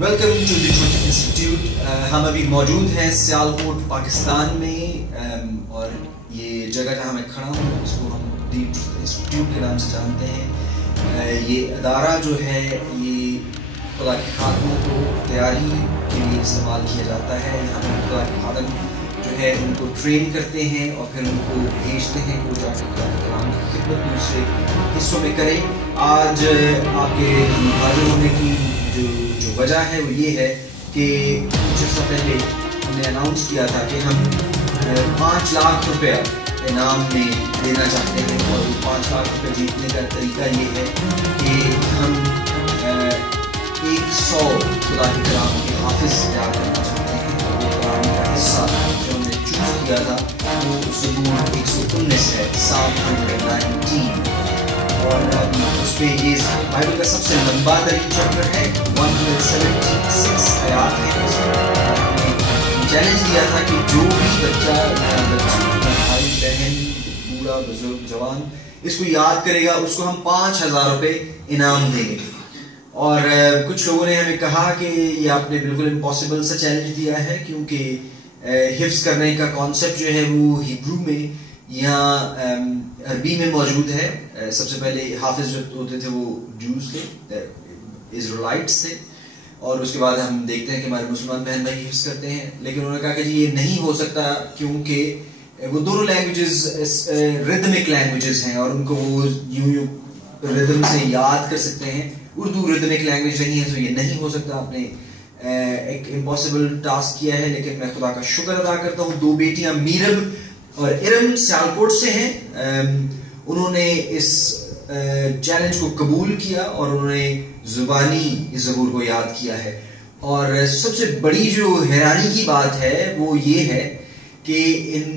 Welcome to the truth institute. ہم ابھی موجود ہیں سیالکوٹ پاکستان میں اور یہ جگہ جہاں میں کھڑا ہوں اس کو ہم دی ٹروتھ انسٹیٹیوٹ کے نام سے جانتے ہیں. یہ ادارہ جو ہے یہ خدا کے خادموں کو تیاری کے لیے استعمال کیا جاتا ہے. یہاں پر خدا کے خادم جو ہے ان کو ٹرین کرتے ہیں اور پھر ان کو بھیجتے ہیں وہ جا کے خدا کے کلام کی خدمت دوسرے حصوں میں کریں. آج آپ کے حاضر ہونے کی جو وجہ ہے وہ یہ ہے کہ کچھ عرصہ پہلے ہم نے اناؤنس کیا تھا کہ ہم 5 لاکھ روپیہ انعام میں دینا چاہتے ہیں. اور وہ 5 لاکھ روپے جیتنے کا طریقہ یہ ہے کہ ہم 100 خدا کے کلام کے حافظ تیار کرنا چاہتے ہیں. وہ قرآن کا حصہ جو ہم نے چوز کیا تھا وہ زبور 119 ہے, 719, اور اس پہ یہ بائبل کا سب سے لمبا ترین چیپٹر ہے. 176 آیات ہیں. ہم نے چیلنج دیا تھا کہ جو بھی بچہ بھائی بہن بوڑھا بزرگ جوان اس کو یاد کرے گا اس کو ہم 5,000 روپے انعام دیں گے. اور کچھ لوگوں نے ہمیں کہا کہ یہ آپ نے بالکل امپاسبل سا چیلنج دیا ہے کیونکہ حفظ کرنے کا کانسیپٹ جو ہے وہ ہیبرو میں یہاں عربی میں موجود ہے. سب سے پہلے حافظ جو ہوتے تھے وہ جوز تھے, اسرائیلائٹس تھے, اور اس کے بعد ہم دیکھتے ہیں کہ ہمارے مسلمان بہن بھائی حفظ کرتے ہیں. لیکن انہوں نے کہا کہ جی یہ نہیں ہو سکتا کیونکہ وہ دونوں لینگویجز ریدمک لینگویجز ہیں اور ان کو وہ یوں ریدم سے یاد کر سکتے ہیں. اردو ریدمک لینگویج نہیں ہے تو یہ نہیں ہو سکتا. آپ نے ایک امپاسبل ٹاسک کیا ہے, لیکن میں خدا کا شکر ادا کرتا ہوں. 2 بیٹیاں میرب اور ارم سیالکوٹ سے ہیں. انہوں نے اس چیلنج کو قبول کیا اور انہوں نے زبانی اس زبور کو یاد کیا ہے. اور سب سے بڑی جو حیرانی کی بات ہے وہ یہ ہے کہ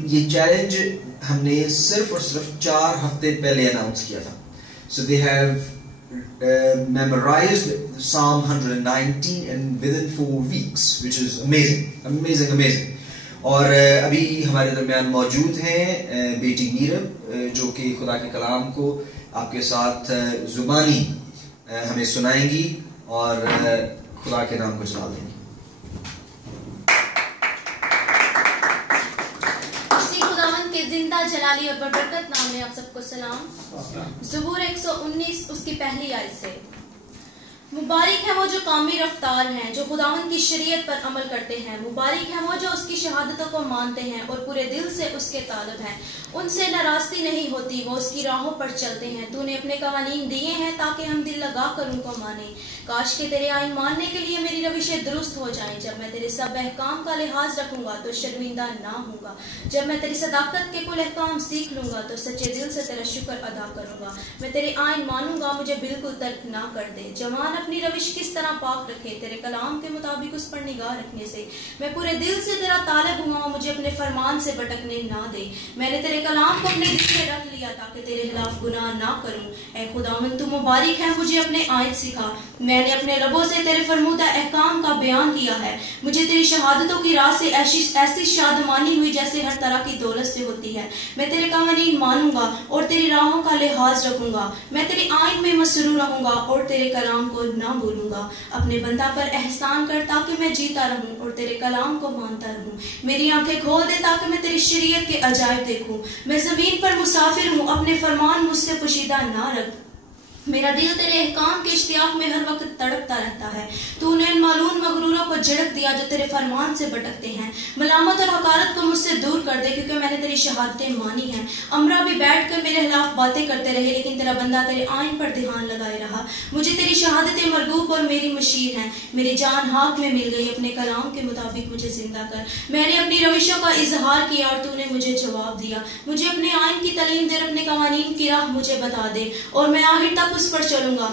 یہ چیلنج ہم نے صرف اور صرف 4 ہفتے پہلے اناؤنس کیا تھا. So they have memorized Psalm 119 and within 4 weeks, which is amazing. اور ابھی ہمارے درمیان موجود ہیں بیٹی میرب جو کہ خدا کے کلام کو آپ کے ساتھ زبانی ہمیں سنائیں گی اور خدا کے نام کو چلا دیں گی. اسی خداوند کے زندہ جلالی اور برکت نام میں آپ سب کو سلام. زبور 119 اس کی پہلی آیت سے. مبارک ہے وہ جو کامی رفتار ہیں, جو خداوند کی شریعت پر عمل کرتے ہیں. مبارک ہے وہ جو اس کی شہادتوں کو مانتے ہیں اور پورے دل سے اس کے طالب ہیں. ان سے ناراستی نہیں ہوتی, وہ اس کی راہوں پر چلتے ہیں. تو نے اپنے قوانین دیے ہیں تاکہ ہم دل لگا کر ان کو مانیں. کاش کہ تیرے آئین ماننے کے لیے میری روشیں درست ہو جائیں. جب میں تیرے سب احکام کا لحاظ رکھوں گا تو شرمندہ نہ ہوں گا. جب میں تیری صداقت کے کل احکام سیکھ لوں گا تو سچے دل سے تیرا شکر ادا کروں گا. میں تیرے آئین مانوں گا, مجھے بالکل ترک نہ کر دے. جوان اپنی روش کس طرح پاک رکھے تیرے کلام کے مطابق اس پر نگاہ رکھنے سے. میں پورے دل سے تیرا طالب ہوا, مجھے اپنے فرمان سے بھٹکنے نہ دے. میں نے تیرے کلام کو اپنے دل میں رکھ لیا تاکہ تیرے خلاف گناہ نہ کروں. اے خداوند تو مبارک ہے, مجھے اپنے آیت سکھا. میں نے اپنے لبوں سے تیرے فرمودہ احکام کا بیان کیا ہے. مجھے تیری شہادتوں کی راہ سے ایسی شادمانی ہوئی جیسے ہر طرح کی دولت سے ہوتی ہے. میں تیرے قوانین مانوں گا اور تیری راہوں کا لحاظ رکھوں گا. میں تیرے آئین میں مسرور رہوں گا اور تیرے کلام کو نہ بھولوں گا. اپنے بندہ پر احسان کر تاکہ میں جیتا رہوں اور تیرے کلام کو مانتا رہوں. میری آنکھیں کھول دے تاکہ میں تیری شریعت کے عجائب دیکھوں. میں زمین پر مسافر ہوں, اپنے فرمان مجھ سے پوشیدہ نہ رکھ. میرا دل تیرے احکام کے اشتیاق میں ہر وقت تڑپتا رہتا ہے. تو نے ان معلوم مغروروں کو جھڑک دیا جو تیرے فرمان سے بھٹکتے ہیں. ملامت اور حقارت کو مجھ سے دور کر دے کیونکہ میں نے تیری شہادتیں مانی ہیں. امرا بھی بیٹھ کر میرے خلاف باتیں کرتے رہے لیکن تیرا بندہ تیرے آئین پر دھیان لگائے رہا. مجھے تیری شہادتیں مرغوب اور میری مشیر ہیں. میری جان ہاک میں مل گئی. اپنے کلام کے مطابق مجھے زندہ کر. میں نے اپنی روشوں کا اظہار کیا اور تو نے مجھے جواب دیا. مجھے اپنے آئین کی تعلیم دے, اپنے قوانین کی راہ مجھے بتا دے اور میں آخر تک اس پر چلوں گا.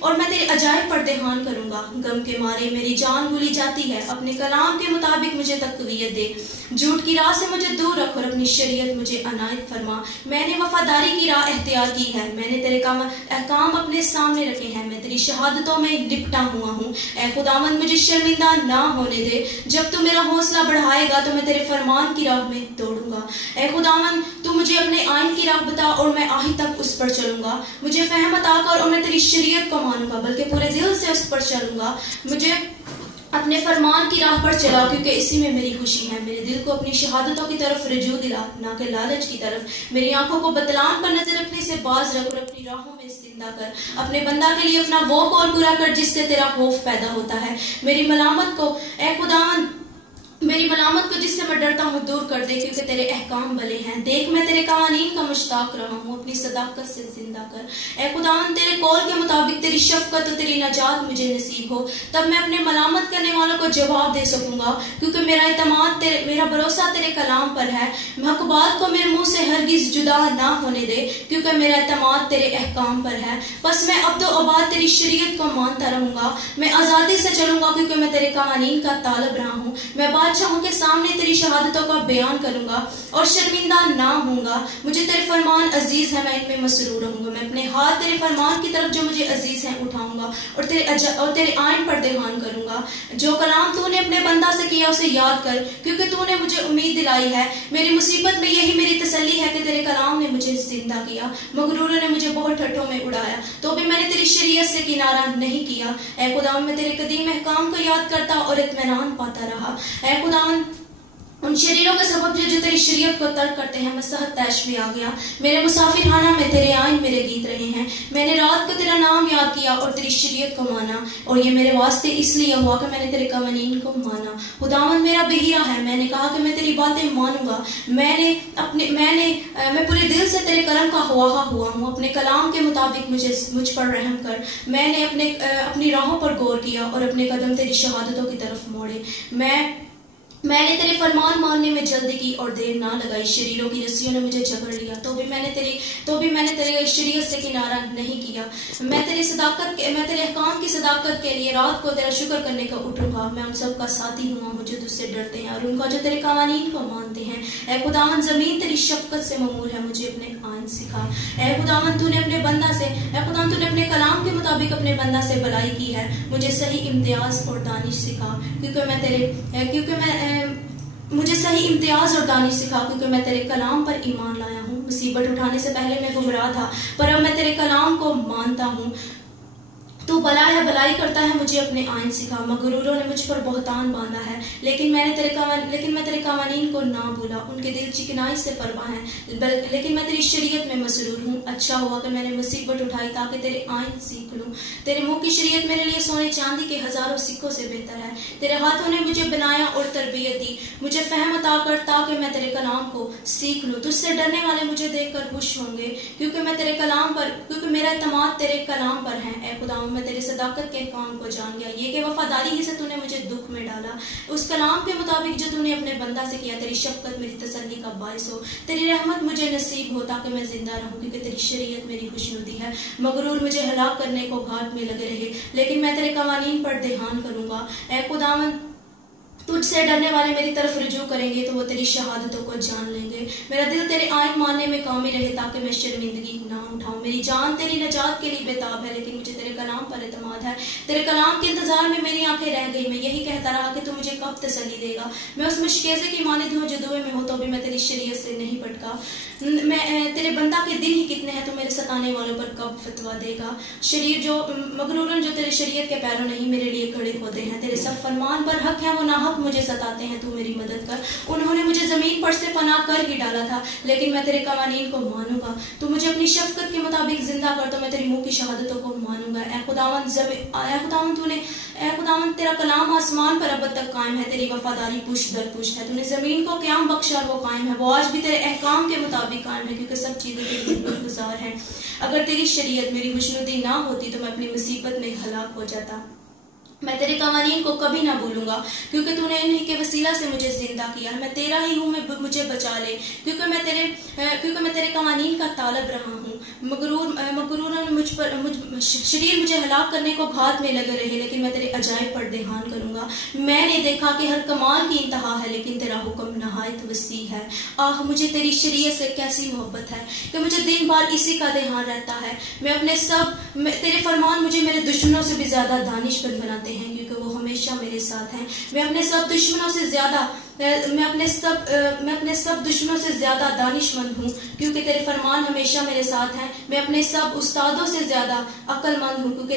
اور میں تیرے عجائب پر دھیان کروں گا. غم کے مارے میری جان بھولی جاتی ہے. اپنے کلام کے مطابق مجھے تقویت دے. جھوٹ کی راہ سے مجھے دور رکھ اور اپنی شریعت مجھے عنایت فرما. میں نے وفاداری کی راہ اختیار کی ہے. میں نے تیرے احکام اپنے سامنے رکھے ہیں. میں تیری شہادتوں میں لپٹا ہوا ہوں. اے خداوند مجھے شرمندہ نہ ہونے دے، جب تو میرا حوصلہ بڑھائے گا تو میں تیرے فرمان کی راہ میں دوڑوں گا۔ اے خداوند تو مجھے اپنے آئین کی راہ بتا اور میں آخر تک اس پر چلوں گا، مجھے فہم عطا کر اور میں تیری شریعت کو مانوں گا، بلکہ پورے دل سے اس پر چلوں گا۔ مجھے اپنے فرمان کی راہ پر چلا، کیونکہ اسی میں میری خوشی ہے۔ میرے دل کو اپنی شہادتوں کی طرف رجوع دلا، نہ کہ لالچ کی طرف۔ میری آنکھوں کو بطلان پر نظر رکھنے سے باز رکھ اور اپنی راہوں میں زندہ کر۔ اپنے بندہ کے لیے اپنا وہ قول پورا کر جس سے تیرا خوف پیدا ہوتا ہے۔ میری ملامت کو اے خداوند، میری ملامت کو جس سے میں ڈرتا ہوں دور کر دے، کیونکہ تیرے احکام بھلے ہیں۔ دیکھ میں تیرے قوانین کا مشتاق رہا ہوں، اپنی صداقت سے زندہ کر۔ اے خداوند تیرے قول کے مطابق تیری شفقت اور تیری نجات مجھے نصیب ہو، تب میں اپنے ملامت کرنے والوں کو جواب دے سکوں گا، کیونکہ میرا بھروسہ تیرے کلام پر ہے۔ حق بات کو میرے منہ سے ہرگز جدا نہ ہونے دے، کیونکہ میرا اعتماد تیرے احکام پر ہے۔ بس میں عبد و عباد تیری شریعت کو مانتا رہوں گا، میں آزادی سے چلوں گا، کیونکہ میں تیرے قوانین کا طالب رہا ہوں۔ میں بادشاہوں کے سامنے تیری شہادتوں کا بیان کروں گا اور شرمندہ نہ ہوں گا۔ مجھے تیرے فرمان عزیز ہیں، میں ان میں مسرور رہوں گا۔ میں اپنے ہاتھ تیرے فرمان کی طرف جو مجھے عزیز ہیں اٹھاؤں گا اور تیرے آئین پر دھیان کروں گا۔ جو کلام تو نے اپنے بندہ سے کیا اسے یاد کر، کیونکہ تو نے مجھے امید دلائی ہے۔ میری مصیبت میں یہی میری تسلی ہے کہ تیرے کلام نے مجھے زندہ کیا۔ مغروروں نے مجھے بہت ٹھٹھوں میں اڑایا، تو بھی میں نے تیری شریعت سے کنارہ نہیں کیا۔ اے خداوند میں تیرے قدیم احکام کو یاد کرتا اور اطمینان پاتا رہا۔ اے خداوند ان شریروں کا سبب جو تیری شریعت کو ترک کرتے ہیں، میں صحت تیش بھی آ گیا۔ میرے مسافر خانہ میں تیرے آئین میرے گیت رہے ہیں۔ میں نے رات کو تیرا نام یاد کیا اور تیری شریعت کو مانا، اور یہ میرے واسطے اس لیے ہوا کہ میں نے تیرے قوانین کو مانا۔ خداوند میرا بحیرہ ہے، میں نے کہا کہ میں تیری باتیں مانوں گا۔ میں پورے دل سے تیرے کرم کا خواہاں ہوا ہوں۔ اپنے کلام کے مطابق مجھ پر رحم کر۔ میں نے اپنی راہوں پر غور کیا اور اپنے قدم تیری شہادتوں کی طرف موڑے۔ میں نے تیرے فرمان ماننے میں جلدی کی اور دیر نہ لگائی۔ شریروں کی رسیوں نے مجھے جکڑ لیا، تو بھی میں نے تیرے شریعت سے کنارہ نہیں کیا۔ میں تیرے احکام کی صداقت کے لیے رات کو تیرا شکر کرنے کا اٹھوں گا۔ میں ان سب کا ساتھی ہوا ہوں جو تجھ سے ڈرتے ہیں اور ان کا جو تیرے قوانین کو مانتے ہیں۔ اے خداوند زمین تیری شفقت سے ممور ہے، مجھے اپنے آئین سکھا۔ اے خداوند تو نے اپنے کلام کے مطابق اپنے بندہ سے بھلائی کی ہے۔ مجھے صحیح امتیاز اور دانش سکھا، مجھے صحیح امتیاز اور دانش سکھا، کیونکہ میں تیرے کلام پر ایمان لایا ہوں۔ مصیبت اٹھانے سے پہلے میں گمراہ تھا، پر اب میں تیرے کلام کو مانتا ہوں۔ تو بلائی کرتا ہے، مجھے اپنے آئین سکھا۔ مغروروں نے مجھ پر بہتان باندھا ہے، لیکن میں تیرے قوانین کو نہ بھولا۔ ان کے دل چکنائی سے فرما ہے، لیکن میں تیری شریعت میں مسرور ہوں۔ اچھا ہوا کہ میں نے مصیبت اٹھائی تاکہ تیرے آئین سیکھ لوں۔ تیرے منہ کی شریعت میرے لیے سونے چاندی کے ہزاروں سکوں سے بہتر ہے۔ تیرے ہاتھوں نے مجھے بنایا اور تربیت دی۔ مجھے فہم عطا کر تاکہ میں تیرے کلام کو سیکھ لوں۔ تجھ سے ڈرنے والے مجھے دیکھ کر خوش ہوں گے، کیونکہ میرا اعتماد تیرے کلام پر ہے۔ اے خداوند میں تیرے صداقت کے کام کو جان گیا، یہ کہ وفاداری ہی سے تو نے مجھے دکھ میں ڈالا۔ اس کلام کے مطابق جو تو نے اپنے بندہ سے کیا، تیری شفقت میری تسلی کا باعث ہو۔ تیری رحمت مجھے نصیب ہو تاکہ میں زندہ رہوں، کیونکہ تیری شریعت میری خوشنودی ہے۔ مغرور مجھے ہلاک کرنے کو گھاٹ میں لگے رہے، لیکن میں تیرے قوانین پر دھیان کروں گا۔ اے خداوند تجھ سے ڈرنے والے میری طرف رجوع کریں گے تو وہ تیری شہادتوں کو جان لیں گے۔ میرا دل تیرے آئین ماننے میں کامی رہے تاکہ میں شرمندگی نہ اٹھاؤں۔ میری جان تیری نجات کے لیے بےتاب ہے، لیکن مجھے تیرے کلام پر اعتماد ہے۔ تیرے کلام کے انتظار میں میری آنکھیں رہ گئی، میں یہی کہتا رہا کہ تو مجھے کب تسلی دے گا۔ میں اس مشکیزے کی مانند ہوں جو دوئے میں ہو، تو بھی میں تیری شریعت سے نہیں بھٹکا۔ تیرے بندہ کے دن ہی کتنے ہیں، تو میرے ستانے والوں پر کب فتویٰ دے گا۔ مغرورن جو تیرے شریعت کے پیروں نہیں میرے لیے کھڑے ہوتے ہیں۔ تیرے سب فرمان پر حق ہے، وہ ناحق مجھے ستاتے ہیں، تو میری مدد کر۔ انہوں نے مجھے زمین پر سے پناہ کر ہی ڈالا تھا، لیکن میں تیرے قوانین کو مانوں گا۔ تو مجھے اپنی شفقت کے مطابق زندہ کر، تو میں تیری منہ کی شہادتوں کو مانوں گا۔ اے خداوند تیرا کلام آسمان پر ابد تک قائم ہے، تیری وفاداری پشت در پشت ہے۔ تو نے زمین کو قیام بخشا اور وہ قائم ہے، وہ آج بھی تیرے احکام کے مطابق قائم ہے، کیونکہ سب چیزیں تیری خدمت گزار ہیں۔ اگر تیری شریعت میری خوشنودی نہ ہوتی تو میں اپنی مصیبت میں ہلاک ہو جاتا۔ میں تیرے قوانین کو کبھی نہ بھولوں گا، کیونکہ تو نے انہی کے وسیلہ سے مجھے زندہ کیا ہے۔ میں تیرا ہی ہوں، مجھے بچا لے، کیونکہ میں تیرے قوانین کا طالب رہا ہوں۔ شریر مجھے ہلاک کرنے کو گھات میں لگے رہے، لیکن میں تیرے عجائب پر دھیان کروں گا۔ میں نے دیکھا کہ ہر کمال کی انتہا ہے، لیکن تیرا حکم نہایت وسیع ہے۔ آہ مجھے تیری شریعت سے کیسی محبت ہے کہ مجھے دن بھر اسی کا دھیان رہتا ہے۔ تیرے فرمان مجھے میرے دشمنوں سے بھی زیادہ دانشمند بناتے ہیں، کیونکہ ہمیشہ میرے ساتھ ہیں. میں اپنے سب دشمنوں سے زیادہ میں اپنے سب دشمنوں سے زیادہ دانش مند ہوں کیونکہ تیرے فرمان ہمیشہ میرے ساتھ ہیں. میں اپنے سب استادوں سے زیادہ عقل مند ہوں کیونکہ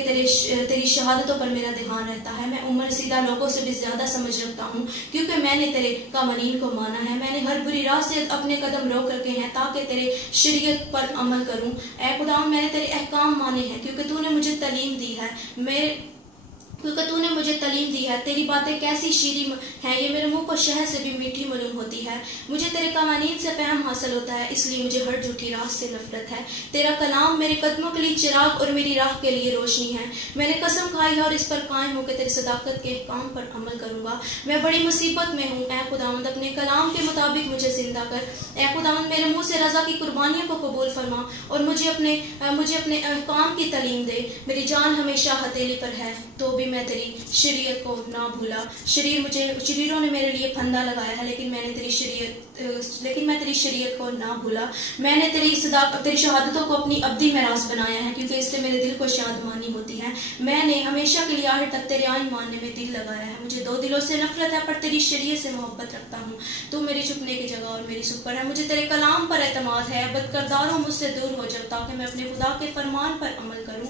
تیری شہادتوں پر میرا دھیان رہتا ہے. میں عمر رسیدہ لوگوں سے بھی زیادہ سمجھ رکھتا ہوں کیونکہ میں نے تیرے قوانین کو مانا ہے. میں نے ہر بری راہ سے اپنے قدم روک رکھے ہیں تاکہ تیرے شریعت پر عمل کروں. اے خدا میں نے تیرے احکام مانے ہیں کیونکہ تو نے مجھے تعلیم دی ہے. تیری باتیں کیسی شیریں ہیں، یہ میرے منہ کو شہد سے بھی میٹھی معلوم ہوتی ہے. مجھے تیرے قوانین سے فہم حاصل ہوتا ہے، اس لیے مجھے ہر جھوٹی راہ سے نفرت ہے. تیرا کلام میرے قدموں کے لیے چراغ اور میری راہ کے لیے روشنی ہے. میں نے قسم کھائی ہے اور اس پر قائم ہو کے تیری صداقت کے احکام پر عمل کروں گا. میں بڑی مصیبت میں ہوں. اے خداوند اپنے کلام کے مطابق مجھے زندہ کر. اے خداوند میرے منہ سے رضا کی قربانیوں کو قبول فرما اور مجھے اپنے احکام کی تعلیم دے. میری جان ہمیشہ ہتھیلی پر ہے تو بھی میں تیری شریعت کو نہ بھولا. شریروں نے میرے لیے پھندا لگایا ہے لیکن میں تیری شریعت کو نہ بھولا. میں نے تیری شہادتوں کو اپنی ابدی میراث بنایا ہے کیونکہ اس سے میرے دل کو شادمانی ہوتی ہے. میں نے ہمیشہ کے لیے آخر تک تیرے آئین ماننے میں دل لگایا ہے. مجھے دو دلوں سے نفرت ہے پر تیری شریعت سے محبت رکھتا ہوں. تو میری چھپنے کی جگہ اور میری سپر ہے. مجھے تیرے کلام پر اعتماد ہے. بد کرداروں مجھ سے دور ہو جاؤ تاکہ میں اپنے خدا کے فرمان پر عمل کروں.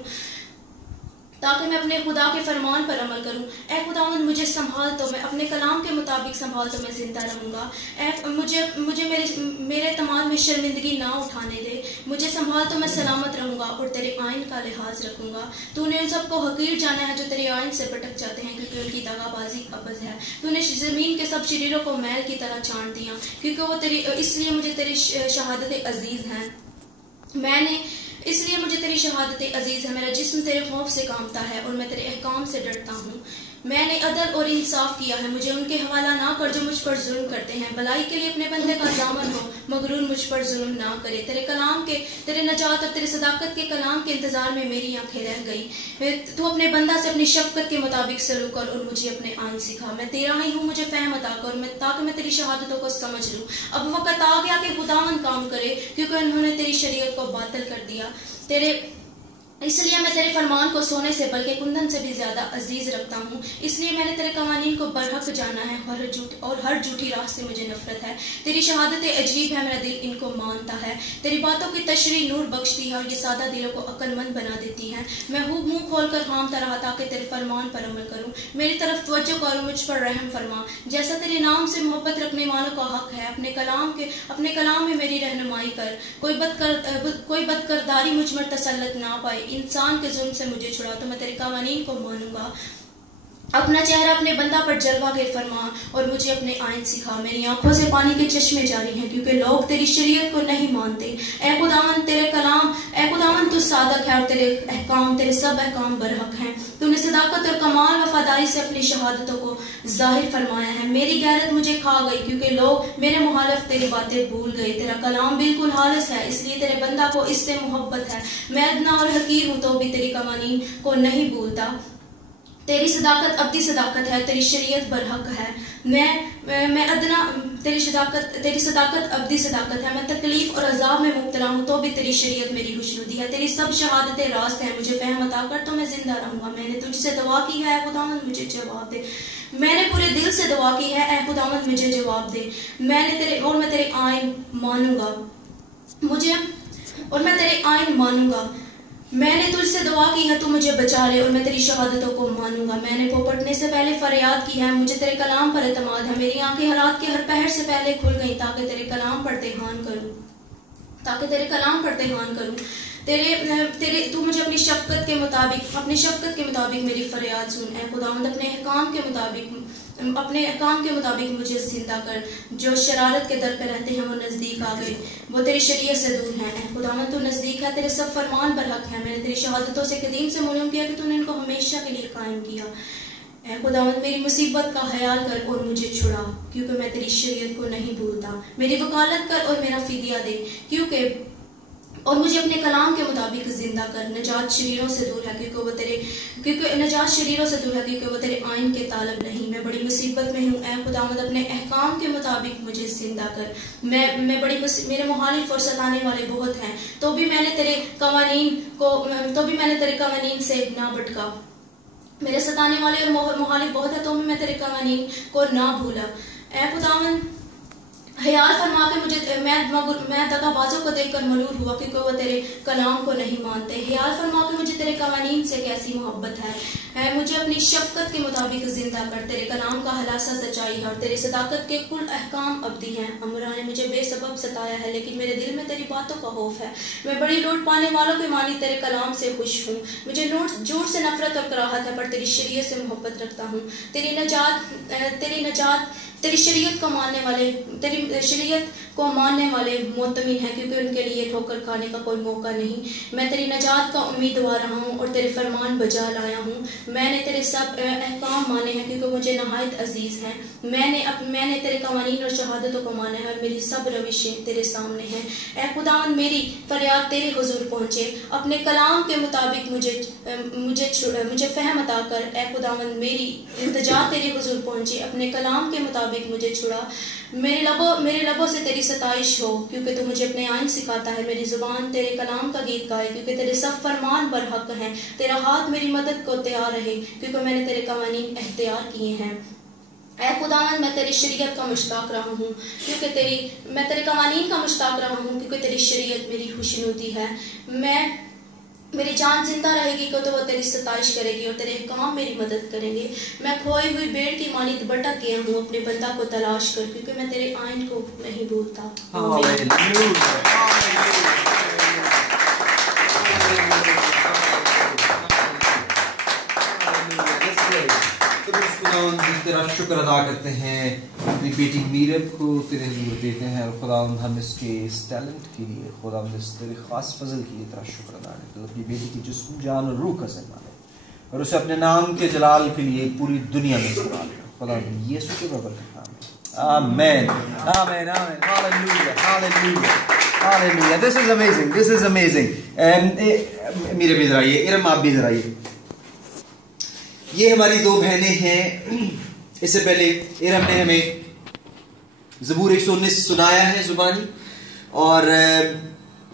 اے خداوند مجھے سنبھال تو میں اپنے کلام کے مطابق سنبھال تو میں زندہ رہوں گا. مجھے میرے اعتماد میں شرمندگی نہ اٹھانے دے. مجھے سنبھال تو میں سلامت رہوں گا اور تیرے آئین کا لحاظ رکھوں گا. تو نے ان سب کو حقیر جانا ہے جو تیرے آئین سے بھٹک جاتے ہیں کیونکہ ان کی دغا بازی ابد ہے. تو نے زمین کے سب شریروں کو میل کی طرح چھان دیا کیونکہ وہ اس لیے مجھے تیری شہادتیں عزیز ہیں. مجھے تیری شہادتیں عزیز ہے. میرا جسم تیرے خوف سے کانپتا ہے اور میں تیرے احکام سے ڈرتا ہوں. میں نے عدل اور انصاف کیا ہے. مجھے ان کے حوالہ نہ کر جو مجھ پر ظلم کرتے ہیں. بلائی کے لیے اپنے بندے کا دامن ہو مغرور مجھ پر ظلم نہ کرے. تیرے نجات اور تیرے صداقت کے کلام کے انتظار میں میری آنکھیں رہ گئی. تو اپنے بندہ سے اپنی شفقت کے مطابق سلوک کر اور مجھے اپنے آئین سکھا. میں تیرا ہی ہوں. مجھے فہم عطا کر تاکہ میں تیری شہادتوں کو سمجھ لوں. اب وقت آ گیا کہ خداوند کام کرے کیونکہ انہوں نے تیری شریعت کو باطل کر دیا. اس لیے میں تیرے فرمان کو سونے سے بلکہ کندن سے بھی زیادہ عزیز رکھتا ہوں. اس لیے میں نے تیرے قوانین کو برحق جانا ہے اور ہر جھوٹی راہ سے مجھے نفرت ہے. تیری شہادتیں عجیب ہے. میرا دل ان کو مانتا ہے. تیری باتوں کی تشریح نور بخشتی ہے اور یہ سادہ دلوں کو عقل مند بنا دیتی ہے. میں منہ کھول کر ہامتا رہا تاکہ تیرے فرمان پر عمل کروں. میری طرف توجہ کرو. مجھ پر رحم فرما جیسا تیرے نام سے محبت رکھنے والوں کا حق ہے. اپنے کلام میں میری رہنمائی کر. کوئی بدکرداری مجھ پر تسلط نہ پائے. انسان کے ظلم سے مجھے چھڑا تو میں تیرے قوانین کو مانوں گا. اپنا چہرہ اپنے بندہ پر جلوہ گر فرما اور مجھے اپنے آئین سکھا. میری آنکھوں سے پانی کے چشمے جاری ہیں کیونکہ لوگ تیری شریعت کو نہیں مانتے. اے خداوند تو صادق ہے اور تیرے سب احکام برحق ہیں. تو نے صداقت اور کمال وفاداری سے اپنی شہادتوں کو ظاہر فرمایا ہے. میری غیرت مجھے کھا گئی کیونکہ لوگ میرے مخالف تیری باتیں بھول گئے. تیرا کلام بالکل خالص ہے اس لیے تیرے بندہ کو اس سے محبت ہے. میں ادنا اور حقیر ہوں تو بھی تیری قوانین کو نہیں بھولتا. تیری صداقت ابدی صداقت ہے. تیری شریعت برحق ہے. تیری صداقت ابدی صداقت ہے. میں تکلیف اور عذاب میں مبتلا ہوں تو بھی تیری شریعت میری خوشنودی ہے. تیری سب شہادتیں راست ہیں. مجھے فہم عطا کر تو میں زندہ رہوں گا. میں نے تجھ سے دعا کی ہے. اے خداوند مجھے جواب دے. میں نے پورے دل سے دعا کی ہے. اے خداوند مجھے جواب دے. میں تیرے آئین مانوں گا. میں نے تجھ سے دعا کی ہے تو مجھے بچا لے اور میں تیری شہادتوں کو مانوں گا. میں نے پوپٹنے سے پہلے فریاد کی ہے. مجھے تیرے کلام پر اعتماد ہے. میری آنکھیں حالات کے ہر پہر سے پہلے کھل گئیں تاکہ تیرے کلام پر دھیان کروں. تو مجھے اپنی شفقت کے مطابق میری فریاد سن. اے خداوند اپنے احکام کے مطابق مجھے زندہ کر. جو شرارت کے در پہ رہتے ہیں وہ نزدیک آ گئے. وہ تیری شریعت سے دور ہیں. اے خداوند تو نزدیک ہے. تیرے سب فرمان برحق ہیں. میں نے تیری شہادتوں سے قدیم سے معلوم کیا کہ تو نے ان کو ہمیشہ کے لیے قائم کیا. اے خداوند میری مصیبت کا خیال کر اور مجھے چھڑا کیونکہ میں تیری شریعت کو نہیں بھولتا. میری وکالت کر اور میرا فدیہ دے اور مجھے اپنے کلام کے مطابق زندہ کر. نجات شریروں سے دور ہے کیونکہ وہ تیرے آئین کے طالب نہیں. میں بڑی مصیبت میں ہوں. اے خداوند اپنے احکام کے مطابق مجھے زندہ کر. میرے مخالف اور ستانے والے بہت ہیں تو بھی میں نے تیرے قوانین سے نہ بھٹکا. میرے ستانے والے اور مخالف بہت ہے، تو بھی میں تیرے قوانین کو نہ بھولا۔ اے خداوند خیال فرما کے مجھے، میں دغا بازوں کو دیکھ کر ملول ہوا کیونکہ وہ تیرے کلام کو نہیں مانتے۔ خیال فرما کے مجھے تیرے قوانین سے کیسی محبت ہے، مجھے اپنی شفقت کے مطابق زندہ کر۔ تیرے کلام کا خلاصہ سچائی ہے اور تیرے صداقت کے کل احکام ابدی ہیں۔ امراء نے مجھے بے سبب ستایا ہے، لیکن میرے دل میں تیری باتوں کا خوف ہے۔ میں بڑی لوٹ پانے والوں کے مانی تیرے کلام سے خوش ہوں۔ مجھے جھوٹ سے نفرت اور کراہت ہے، پر تیری شریعت سے محبت رکھتا ہوں۔ تیری شریعت کو ماننے والے مطمئن ہیں، کیونکہ ان کے لیے ٹھوکر کھانے کا کوئی موقع نہیں۔ میں تیری نجات کا امیدوار رہا ہوں اور تیرے فرمان بجا لایا ہوں۔ میں نے تیرے سب احکام مانے ہیں کیونکہ مجھے نہایت عزیز ہیں۔ میں نے تیرے قوانین اور شہادتوں کو مانا ہے اور میری سب روشیں تیرے سامنے ہیں۔ اے خداوند میری فریاد تیرے حضور پہنچے، اپنے کلام کے مطابق مجھے فہم عطا کر۔ اے خداوند میری التجا تیرے حضور پہنچے، اپنے کلام کے مطابق مجھے چھڑا۔ میرے لبوں سے تیری ستائش ہو کیونکہ تو مجھے اپنے آئین سکھاتا ہے۔ میری زبان تیرے کلام کا گیت گائے کیونکہ تیرے سب فرمان برحق ہیں۔ تیرا ہاتھ میری مدد کو تیار رہے کیونکہ میں نے تیرے قوانین اختیار کیے ہیں۔ اے خداوند میں تیری شریعت کا مشتاق رہا ہوں میں تیرے قوانین کا مشتاق رہا ہوں کیونکہ تیری شریعت میری خوشنودی ہے۔ میری جان زندہ رہے گی تو وہ تیری ستائش کرے گی اور تیرے احکام میری مدد کریں گے۔ میں کھوئی ہوئی بھیڑ کی مانند بھٹک گیا ہوں اپنے بندہ کو تلاش کر، کیونکہ میں تیرے آئین کو نہیں بھولتا۔ تیرا شکر ادا کرتے ہیں، اپنی بیٹی میرب کو تیرے حضور دیتے ہیں، اور خداوند ہم اس کے اس ٹیلنٹ کے لیے، خداوند اس تیرے خاص فضل کے لیے تیرا شکر ادا کرتے ہیں۔ اپنی بیٹی کی جسم جان اور روح کا سنبھالے اور اسے اپنے نام کے جلال کے لیے پوری دنیا میں استعمال کرے۔ خداوند یسوع کے برکت نام ہے، آمین آمین آمین، hallelujah hallelujah hallelujah. This is amazing, this is amazing. میرے بھی ذرا آئیے، ارم آپ بھی ذرا آئیے۔ یہ ہماری دو بہنیں ہیں۔ اس سے پہلے ارم نے ہمیں زبور 119 سنایا ہے زبانی، اور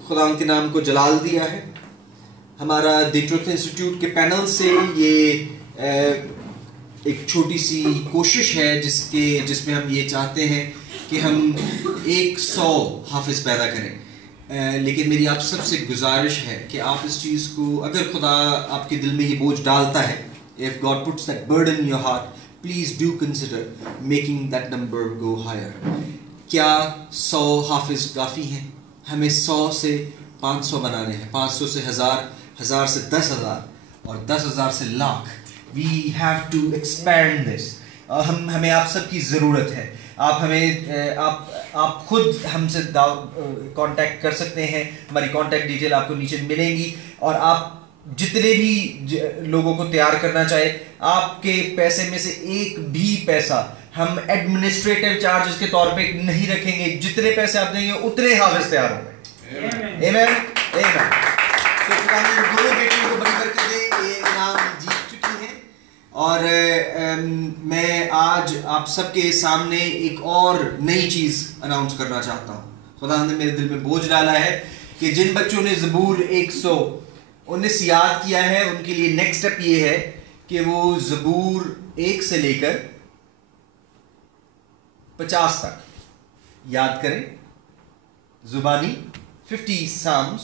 خدا کے نام کو جلال دیا ہے۔ ہمارا دی ٹروتھ انسٹیٹیوٹ کے پینل سے یہ ایک چھوٹی سی کوشش ہے جس میں ہم یہ چاہتے ہیں کہ ہم 100 حافظ پیدا کریں، لیکن میری آپ سب سے گزارش ہے کہ آپ اس چیز کو، اگر خدا آپ کے دل میں یہ بوجھ ڈالتا ہے، if God puts that burden in your heart, please do consider making that number go higher۔ کیا 100 حافظ کافی ہیں؟ ہمیں 100 سے 500 بنانے ہیں، 500 سے 1000، 1000 سے 10,000، اور 10,000 سے lakh. we have to expand this۔ ہمیں آپ سب کی ضرورت ہے۔ آپ خود ہم سے کانٹیکٹ کر سکتے ہیں، ہماری کانٹیکٹ ڈیٹیل آپ کو نیچے ملیں گی، اور آپ جتنے بھی لوگوں کو تیار کرنا چاہے، آپ کے پیسے میں سے ایک بھی پیسہ ہم ایڈمنسٹریٹو چارجز کے طور پہ نہیں رکھیں گے۔ جتنے پیسے آپ دیں گے اتنے حافظ تیار ہوں گے۔ آمین آمین۔ دونوں بیٹیوں کو بڑی برکت دے، یہ انعام جیت چکی ہیں، اور میں آج آپ سب کے سامنے ایک اور نئی چیز اناؤنس کرنا چاہتا ہوں۔ خدا نے میرے دل میں بوجھ ڈالا ہے کہ جن بچوں نے زبور 119 یاد کیا ہے، ان کے لیے نیکسٹ اسٹیپ یہ ہے کہ وہ زبور 1 سے لے کر 50 تک یاد کریں، زبانی 50 سامز،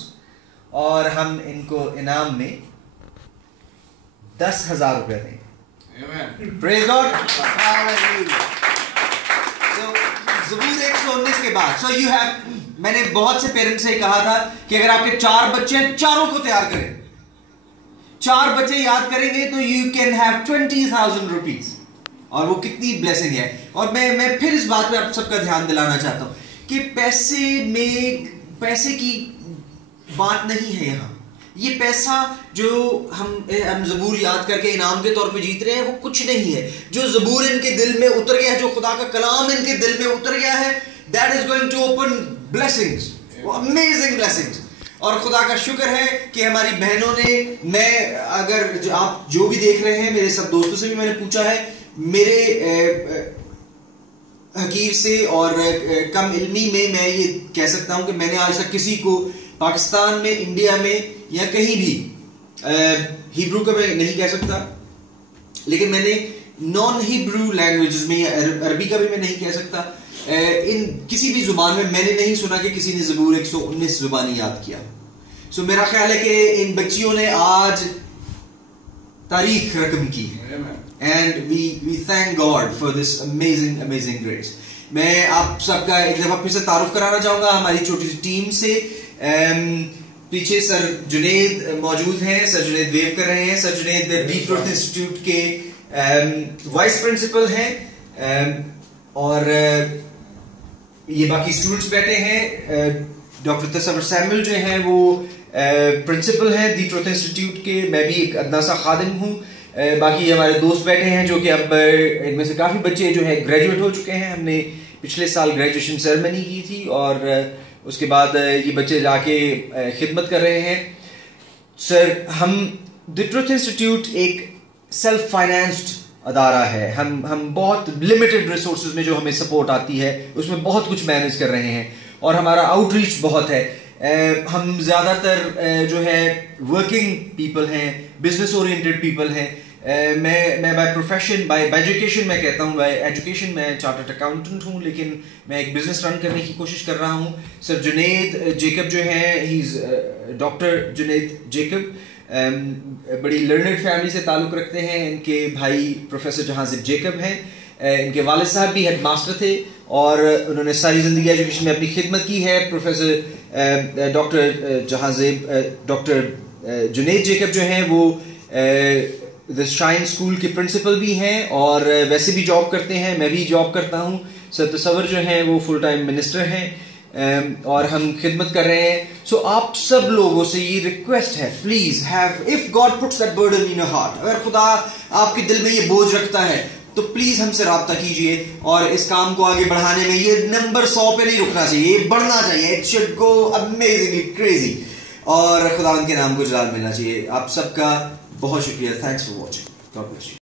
اور ہم ان کو انعام میں 10,000 روپے دیں گے۔ پریز گاڈ۔ زبور 119 کے بعد میں نے بہت سے پیرنٹس سے کہا تھا کہ اگر آپ کے 4 بچے ہیں، چاروں کو تیار کریں۔ 4 بچے یاد کریں گے تو you can have 20,000 روپیز، اور وہ کتنی بلیسنگ ہے۔ اور میں پھر اس بات پہ آپ سب کا دھیان دلانا چاہتا ہوں کہ پیسے کی بات نہیں ہے یہاں۔ یہ پیسہ جو ہم زبور یاد کر کے انعام کے طور پہ جیت رہے ہیں، وہ کچھ نہیں ہے۔ جو زبور ان کے دل میں اتر گیا ہے، جو خدا کا کلام ان کے دل میں اتر گیا ہے، that is going to open blessings, amazing blessings۔ اور خدا کا شکر ہے کہ ہماری بہنوں نے، اگر آپ جو بھی دیکھ رہے ہیں، میرے سب دوستوں سے بھی میں نے پوچھا ہے، میرے حقیر سے اور کم علمی میں یہ کہہ سکتا ہوں کہ میں نے آج تک کسی کو پاکستان میں، انڈیا میں یا کہیں بھی، ہیبرو کا میں نہیں کہہ سکتا، لیکن میں نے نان ہیبرو لینگویجز میں، عربی کا بھی میں نہیں کہہ سکتا، ان کسی بھی زبان میں نے نہیں سنا کہ کسی نے زبور 119 زبانی یاد کیا. سو میرا خیال ہے کہ ان بچیوں نے آج تاریخ رقم کی ہے. And we thank God for this amazing grace. میں آپ سب کا ایک دفعہ پھر سے تعارف کرانا چاہوں گا ہماری چھوٹی سی ٹیم سے. پیچھے سر جنید موجود ہیں، سر جنید ویو کر رہے ہیں. سر جنید ڈیپ گروتھ انسٹیٹیوٹ کے وائس پرنسپل ہیں، اور یہ باقی اسٹوڈنٹس بیٹھے ہیں. ڈاکٹر تصور سیمل جو ہیں وہ پرنسپل ہیں ڈیپ گروتھ انسٹیٹیوٹ کے. میں بھی ایک ادنا سا خادم ہوں. باقی ہمارے دوست بیٹھے ہیں جو کہ اب ان میں سے کافی بچے جو ہے گریجویٹ ہو چکے ہیں. ہم نے پچھلے سال گریجویشن سیرمنی کی تھی اور اس کے بعد یہ بچے جا کے خدمت کر رہے ہیں. سر، ہم ڈیپ گروتھ انسٹیٹیوٹ ایک سیلف فائنینسڈ ادارہ ہے. ہم بہت لمیٹڈ ریسورسز میں جو ہمیں سپورٹ آتی ہے اس میں بہت کچھ مینیج کر رہے ہیں، اور ہمارا آؤٹ ریچ بہت ہے. ہم زیادہ تر جو ہے ورکنگ پیپل ہیں، بزنس اورینٹڈ پیپل ہیں. میں بائی پروفیشن، بائی ایجوکیشن میں کہتا ہوں، بائی ایجوکیشن میں چارٹرڈ اکاؤنٹنٹ ہوں، لیکن میں ایک بزنس رن کرنے کی کوشش کر رہا ہوں. سر جنید جیکب جو ہیں، ہی از ڈاکٹر جنید جیکب، بڑی لرنڈ فیملی سے تعلق رکھتے ہیں. ان کے بھائی پروفیسر جہانزیب جیکب ہیں. ان کے والد صاحب بھی ہیڈ ماسٹر تھے اور انہوں نے ساری زندگی ایجوکیشن میں اپنی خدمت کی ہے. پروفیسر ڈاکٹر جنید جیکب جو ہیں وہ دی شائن اسکول کے پرنسپل بھی ہیں اور ویسے بھی جاب کرتے ہیں. میں بھی جاب کرتا ہوں. سر تصور جو ہیں وہ فل ٹائم منسٹر ہیں اور ہم خدمت کر رہے ہیں. سو آپ سب لوگوں سے یہ ریکویسٹ ہے، please if God puts that burden in your heart, اگر خدا آپ کے دل میں یہ بوجھ رکھتا ہے تو پلیز ہم سے رابطہ کیجئے اور اس کام کو آگے بڑھانے میں یہ نمبر 100 پہ نہیں رکنا چاہیے، یہ بڑھنا چاہیے. It should go amazingly crazy, اور خداوند کے نام کو جلال ملنا چاہیے. آپ سب کا بہت شکریہ. Thanks for watching. God bless you.